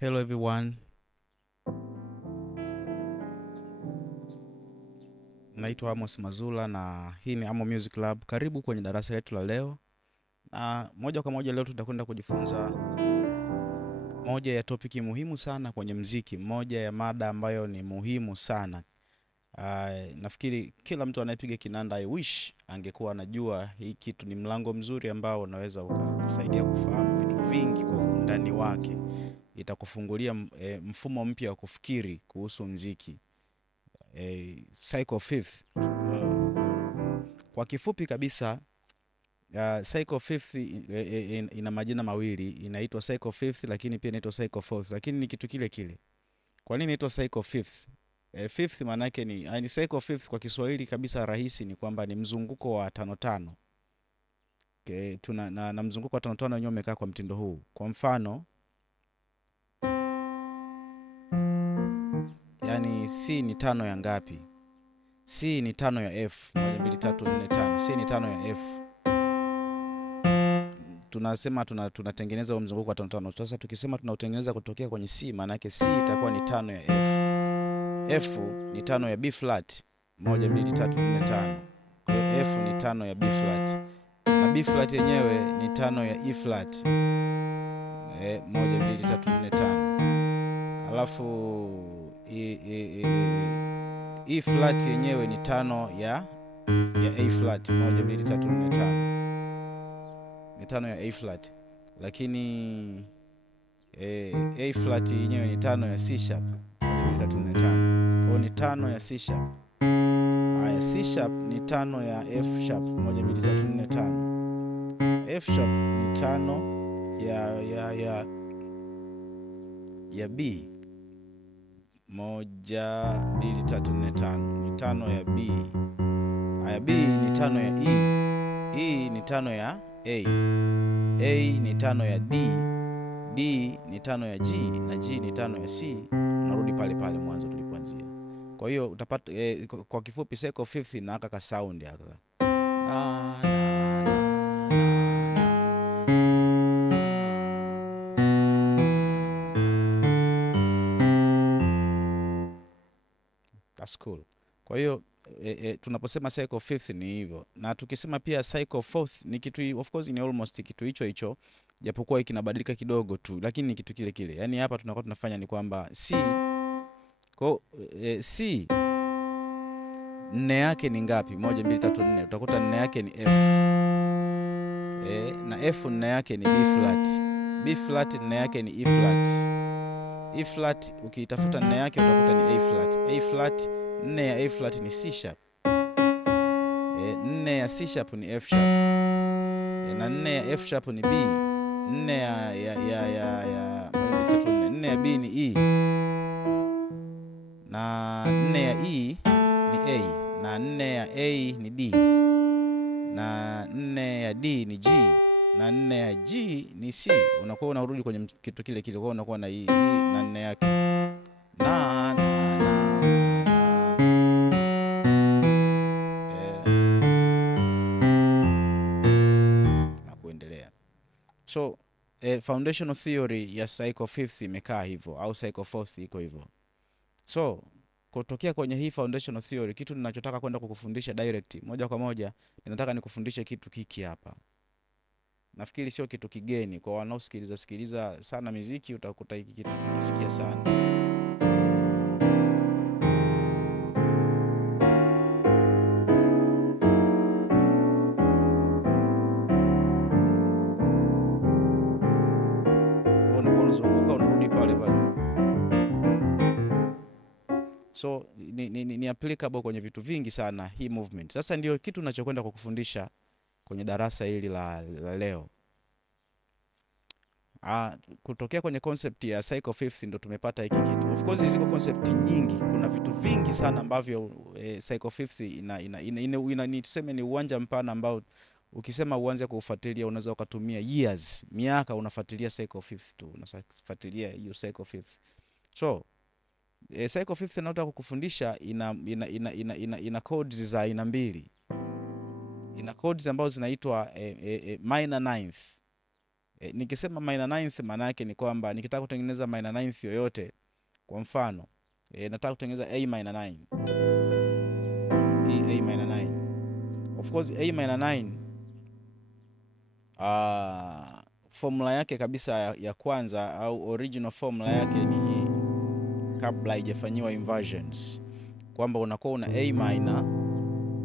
Hello everyone, naitwa Amos Mazula na hii ni Amo Music Lab. Karibu kwenye darasa letu la leo. Na moja kwa moja leo tutakwenda kujifunza moja ya topiki muhimu sana kwenye mziki, moja ya mada ambayo ni muhimu sana. Nafikiri kila mtu anayepiga kinanda I wish angekuwa anajua hii kitu ni mlango mzuri ambao unaweza ukakusaidia kufahamu vitu vingi kwa undani wake. Itakufungulia mfumo mpya wa kufikiri kuhusu mziki. Psycho Fifth. Kwa kifupi kabisa, Psycho Fifth ina majina mawili, inaitwa Psycho Fifth lakini pia inaitwa Psycho Fourth, lakini ni kitu kile kile. Kwa nini inaitwa Psycho Fifth? Fifth maana yake ni Psycho Fifth kwa Kiswahili kabisa rahisi ni kwamba ni mzunguko wa tano tano. Okay, na mzunguko wa tano tano wenyewe umekaa kwa mtindo huu. Kwa mfano, yani C ni tano ya ngapi? C ni tano ya F. 1 2 3 4 5. C ni tano ya F. Tunasema tunatengeneza mzunguko wa tano tano. Sasa tukisema tunautengeneza kutokea kwenye C, maana yake C itakuwa ni tano ya F. F ni tano ya B flat. 1 2 3 4 5. Kwa hiyo F ni tano ya B flat. Na B flat yenyewe ni tano ya E flat. 1 2 3 4 5. Alafu E flat yenyewe ni tano ya A flat. 1 2 3 4 5. Ni tano ya A flat. Lakini A flat yenyewe ni tano ya C sharp. 1 2 3 4 5. Kwa ni tano ya C sharp. Haya, C sharp ni tano ya F sharp. 1 2 3 4 5. F sharp ni tano ya B. 1 2 3 4 5. Ni tano ya B. Haya, B ni tano ya E. E ni tano ya A. A ni tano ya D. D ni tano ya G. Na G ni tano ya C. Unarudi pale pale mwanzo tulipoanzia. Kwa hiyo utapata kwa kifupi Psycho Fifth na aka sound aka. That's cool. Kwa hiyo tunaposema Psycho Fifth ni hivyo. Na tukisema pia Psycho Fourth ni kitu, of course ni almost kitu hicho japokuwa kinabadilika kidogo tu, lakini ni kitu kile kile. Yaani hapa tunakuwa tunafanya ni kwamba C C nne yake ni ngapi? 1 2 3 4. Utakuta nne yake ni F. Na F nne yake ni B flat. B flat nne yake ni E flat. E flat ukiitafuta nne yake utakuta ni A flat. A flat nne ya A flat ni C sharp. Nne ya C sharp ni F sharp. Na nne ya F sharp ni B. Nne nne ya B ni E. Na nne ya E ni A. Na nne ya A ni D. Na nne ya D ni G. Na nne ya G ni C. Unakuwa unarudi kwenye kitu kile kile. Kwa unakuwa na E na nne yake. Na kuendelea. So foundational theory ya Psycho Fifth imekaa hivyo, au Psycho Fourth iko hivyo. So kutokea kwenye hii foundational theory, kitu ninachotaka kwenda kukufundisha direct moja kwa moja, ninataka nikufundishe kitu hiki hapa. Nafikiri sio kitu kigeni kwa wanaosikiliza sana muziki, utakuta hiki kitu ukisikia sana. Unazunguka unarudi pale pale. So ni applicable kwenye vitu vingi sana hii movement. Sasa ndio kitu ninachokwenda kukufundisha kwenye darasa hili la leo. Kutokea kwenye concept ya Psycho Fifth ndo tumepata hiki kitu. Of course ziko concept nyingi, kuna vitu vingi sana ambavyo Psycho Fifth tuseme ni uwanja mpana ambao ukisema uanze kuufuatilia unaweza ukatumia years, miaka unafuatilia Psycho Fifth tu, unafuatilia hiyo Psycho Fifth. So Psycho Fifth nataka kukufundisha ina codes za aina mbili. Ina codes ambazo zinaitwa minor ninth. Nikisema minor ninth maana yake ni kwamba nikitaka kutengeneza minor ninth yoyote, kwa mfano nataka kutengeneza A minor 9. A minor 9. Of course A minor 9 formula yake kabisa ya kwanza au original formula yake ni hii, kabla haijafanyiwa inversions, kwamba unakuwa una A minor.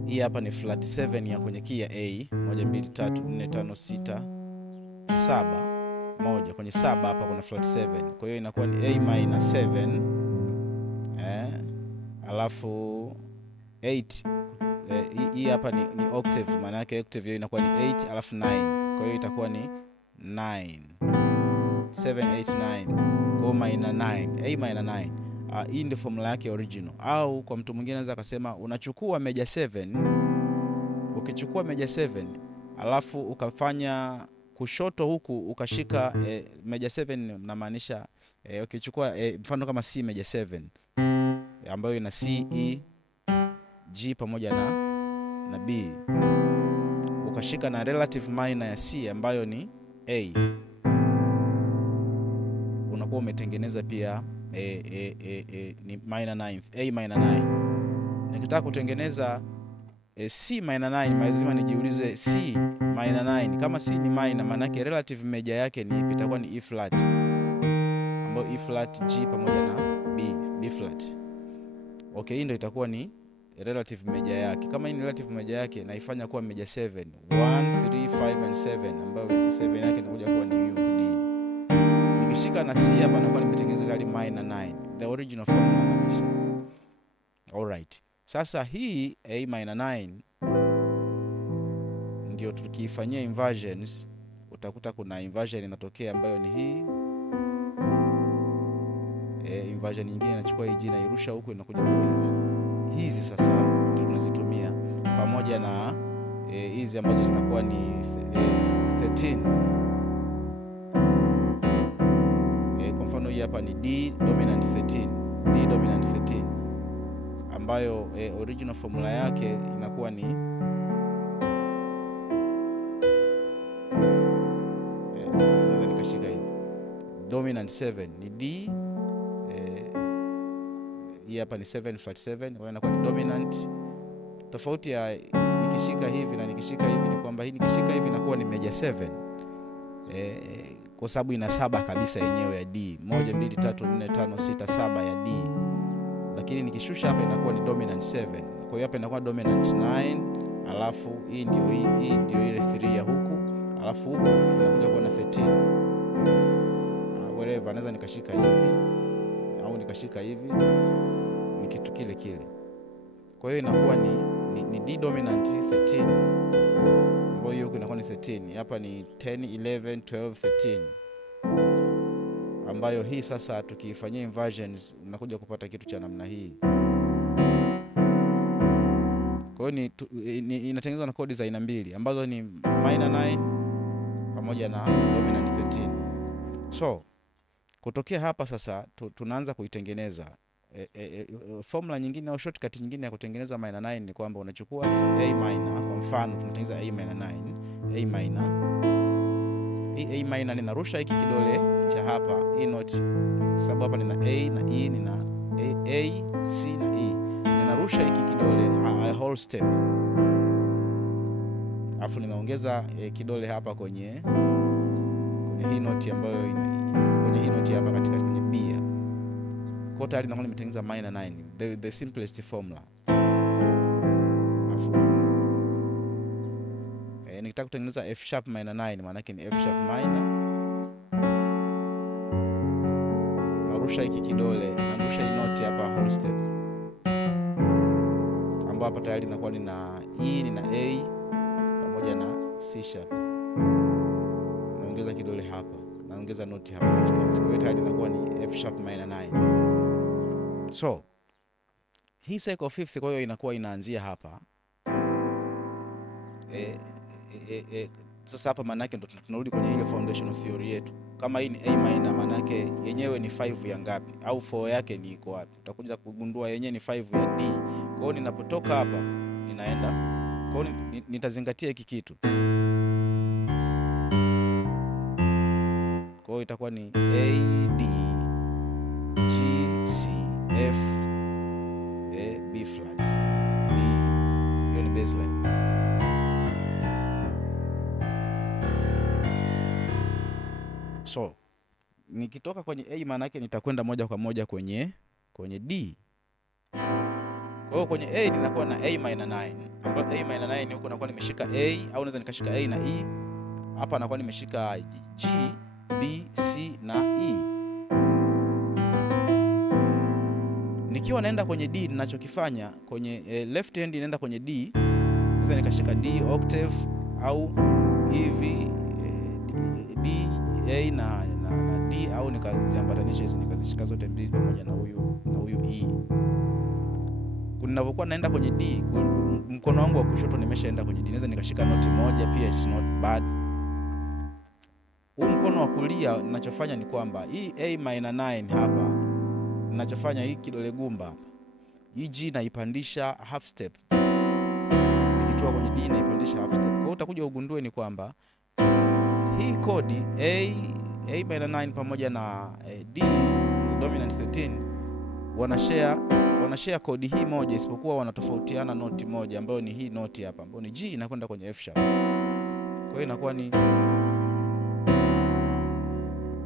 Hii hapa ni flat 7 ya kwenye key ya A, 1 2 3 4 5 6 7, moja kwenye 7 hapa kuna flat 7, kwa hiyo inakuwa ni A minor 7 alafu 8. Hii hapa ni octave, maana yake octave hiyo inakuwa ni 8 alafu 9, kwa hiyo itakuwa ni 9 7 8 9, kwa minor 9, A minor 9. Hii ndio formula yake original. Au kwa mtu mwingine anaweza akasema unachukua major 7, ukichukua major 7 alafu ukafanya kushoto huku ukashika major 7, namaanisha ukichukua mfano kama C major 7 ambayo ina C E G pamoja na B, ukashika na relative minor ya C ambayo ni A, unakuwa umetengeneza pia ni minor 9, A minor 9. Nikitaka kutengeneza C minor 9 lazima nijiulize C minor 9 kama C ni minor, maana yake relative major yake ni ipi? Itakuwa ni E flat, ambayo E flat G pamoja na B flat. Okay, hii ndio itakuwa ni relative major yake. Kama hii ni relative major yake, naifanya kuwa major 7, 1 3 5 and 7, ambayo 7 yake inakuja kuwa ni U D. Nikishika na C hapa nakuwa nimetengeneza tayari minor 9, the original formula kabisa. Alright, sasa hii A minor 9 ndio tukifanyia inversions utakuta kuna inversion inatokea ambayo ni hii. Inversion nyingine inachukua hii G na irusha huku inakuja kwa hivi. Hizi sasa ndio tunazitumia pamoja na hizi ambazo zinakuwa ni 13th. Kwa mfano hii hapa ni D dominant 13, ambayo original formula yake inakuwa ni naweza nikashika hivi, dominant 7 ni D, hii hapa ni 7 flat 7, kwa hiyo inakuwa ni dominant. Tofauti ya nikishika hivi na nikishika hivi ni kwamba hii nikishika hivi inakuwa ni major 7 kwa sababu ina 7 kabisa yenyewe ya D, 1 2 3 4 5 6 7 ya D, lakini nikishusha hapa inakuwa ni dominant 7, kwa hiyo hapa inakuwa dominant 9, alafu hii ndio ile 3 ya huku, alafu huku inakuja kuwa na 13. Whatever, naweza nikashika hivi au nikashika hivi, ni kitu kile kile. Kwa hiyo inakuwa ni D dominant 13, ambayo hiyo inakuwa ni 13. Hapa ni 10 11 12 13, ambayo hii sasa tukifanyia inversions unakuja kupata kitu cha namna hii. Kwa hiyo inatengenezwa na kodi za aina mbili ambazo ni minor 9 pamoja na dominant 13. So kutokea hapa sasa tunaanza kuitengeneza formula nyingine au shortcut nyingine ya kutengeneza minor 9 ni kwamba unachukua A minor. Kwa mfano tunatengeneza A minor 9, A minor. Hii A minor ninarusha hiki kidole cha hapa, hii note, sababu hapa nina A na E, nina A C na E. Ninarusha hiki kidole a whole step, alafu ninaongeza kidole hapa kwenye hii note ambayo kwenye hii note hapa katika kwenye B hapa. Kwa tayari naona nimetengeneza minor 9, the simplest formula. Alafu nikitaka kutengeneza F sharp minor 9, maana yake ni F sharp minor. Narusha hiki kidole, narusha hii note hapa whole step, ambapo hapa tayari inakuwa nina E, nina A pamoja na C sharp. Naongeza kidole hapa, naongeza note hapa katikati. Kwa hiyo tayari inakuwa ni F sharp minor 9. So hii cycle fifth kwa hiyo inakuwa inaanzia hapa. Sasa hapa maana yake ndo tunarudi kwenye ile foundational theory yetu. Kama hii ni A minor, maana yake yenyewe ni 5 ya ngapi au 4 yake ni iko wapi? Utakuja kugundua yenyewe ni 5 ya D. Kwa hiyo ninapotoka hapa ninaenda, kwa hiyo nitazingatia hiki kitu. hiyo itakuwa ni A D G C F B flat B. Hiyo ni baseline. So nikitoka kwenye A maana yake nitakwenda moja kwa moja kwenye D. Kwa hiyo kwenye A ninakuwa na A minor 9, ambapo A minor 9 huko nakuwa nimeshika A, au naweza nikashika A na E. Hapa nakuwa nimeshika G, B, C na E. Nikiwa naenda kwenye D, ninachokifanya kwenye left hand inaenda kwenye D, naweza nikashika D octave au hivi D A na D, au nikaziambatanisha hizi nikazishika zote mbili pamoja na huyu E. Ninapokuwa naenda kwenye D, mkono wangu wa kushoto nimeshaenda kwenye D, naweza nikashika noti moja pia, it's not bad. Huu mkono wa kulia ninachofanya ni kwamba hii A minor 9 hapa, ninachofanya hii kidole gumba hapa, hii G naipandisha half step, nikitoka kwenye D naipandisha half step. Kwa hiyo utakuja ugundue ni kwamba hii kodi A minor 9 pamoja na D dominant 13 wanashare kodi hii moja, isipokuwa wanatofautiana noti moja ambayo ni hii noti hapa, ambayo ni G inakwenda kwenye F sharp. Kwa hiyo inakuwa ni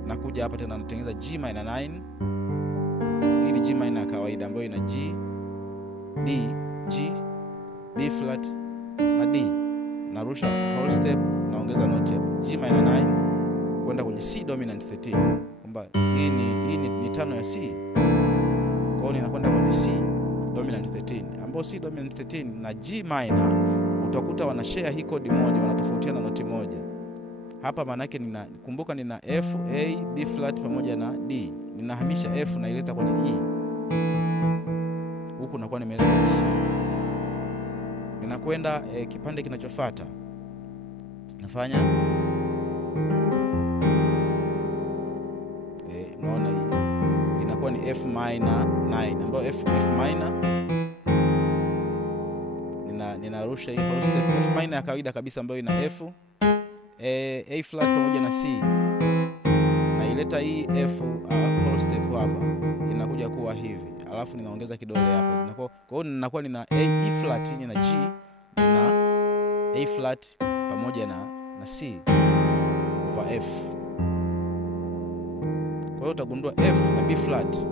nakuja hapa tena natengeneza G minor 9. Hii ni G minor ya kawaida ambayo ina G, D, G, B flat na D. Narusha whole step, naongeza noti hapa G minor 9 kwenda kwenye C dominant 13, kwamba hii ni tano ya C. Kwa hiyo ninakwenda kwenye C dominant 13, ambapo C dominant 13 na G minor utakuta wanashare hii kodi moja, wanatofautiana noti moja. Hapa maana yake kumbuka nina F, A, B flat pamoja na D. Ninahamisha F na ileta kwenye E. Huku nakuwa nimeleta kwenye C. Ninakwenda kipande kinachofuata. Nafanya unaona hii inakuwa ni F minor 9, ambayo F minor ninarusha hii whole step. F minor ya kawaida kabisa ambayo ina F, A flat pamoja na C, na ileta hii F whole step hapa, inakuja kuwa hivi, alafu ninaongeza kidole hapa. Kwa hiyo ninakuwa nina E flat, nina G, nina A flat pamoja na C over F. Kwa hiyo utagundua F na B flat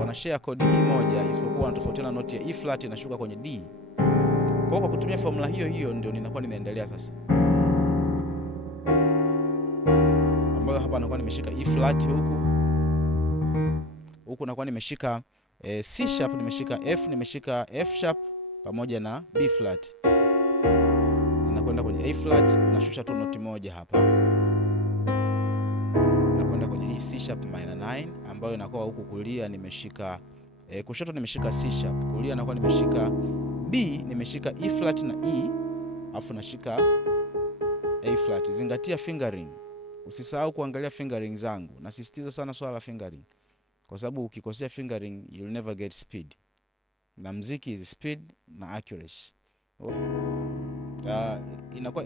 wanashare kodi hii moja, isipokuwa wanatofautiana noti ya E flat inashuka kwenye D. Kwa hiyo kwa kutumia formula hiyo ndio ninakuwa ninaendelea sasa, ambayo hapa nakuwa nimeshika E flat, huku nakuwa nimeshika C sharp, nimeshika F sharp pamoja na B flat. Ninakwenda kwenye A flat, nashusha tu noti moja hapa, nakwenda kwenye hii C sharp minor 9, ambayo inakuwa huku kulia nimeshika kushoto nimeshika C sharp, kulia nakuwa nimeshika B, nimeshika E flat na E, afu nashika A flat. Zingatia fingering, usisahau kuangalia fingering zangu. Nasisitiza sana swala la fingering, kwa sababu ukikosea fingering you'll never get speed. Na muziki is speed na accuracy. Inakuwa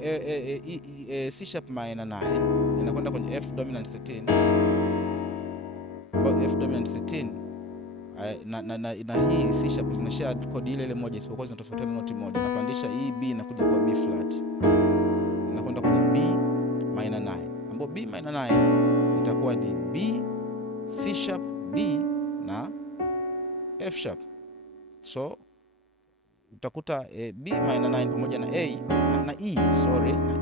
C sharp minor 9 inakwenda kwenye F dominant 13, ambapo F dominant 13 na hii C sharp zinashare kodi ile moja, isipokuwa zinatofautiana noti moja. Napandisha hii B na kuja kwa B flat, inakwenda kwenye B minor 9, ambapo B minor 9 itakuwa ni B, C sharp, D na F sharp. So utakuta B minor 9 pamoja na A na E, na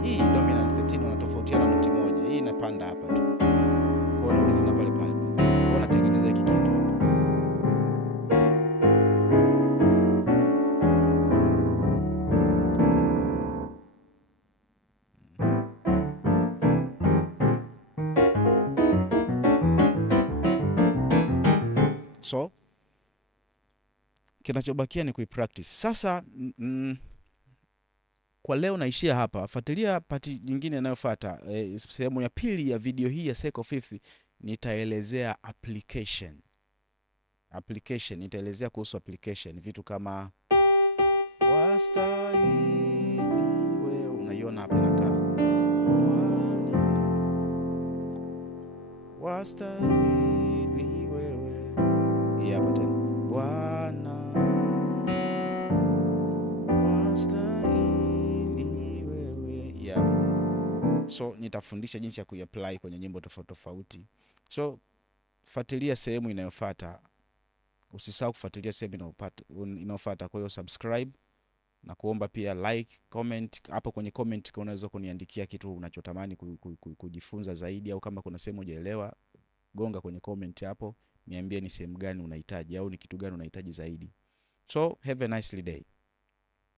E dominant 13 wanatofautiana noti moja. Hii inapanda hapa tu, kwa hiyo unazina pale pale, kwa unatengeneza hiki kitu hapa. So kinachobakia ni kuipractice. Sasa kwa leo naishia hapa. Fuatilia pati nyingine inayofuata. Sehemu ya pili ya video hii ya Seko Fifth nitaelezea application. Nitaelezea kuhusu application, vitu kama wastahili wewe, unaiona hapa inakaa Bwana wastahili wewe. Hii hapa tena. Bwana wastahili wewe. Hii hapa. So nitafundisha jinsi ya kuiapply kwenye nyimbo tofauti tofauti. So fuatilia sehemu inayofuata. Usisahau kufuatilia sehemu inayofuata. Kwa hiyo subscribe na kuomba pia like, comment. Hapo kwenye comment unaweza kuniandikia kitu unachotamani kujifunza zaidi, au kama kuna sehemu hujaelewa, gonga kwenye comment hapo, niambie ni sehemu gani unahitaji au ni kitu gani unahitaji zaidi. So have a nice day.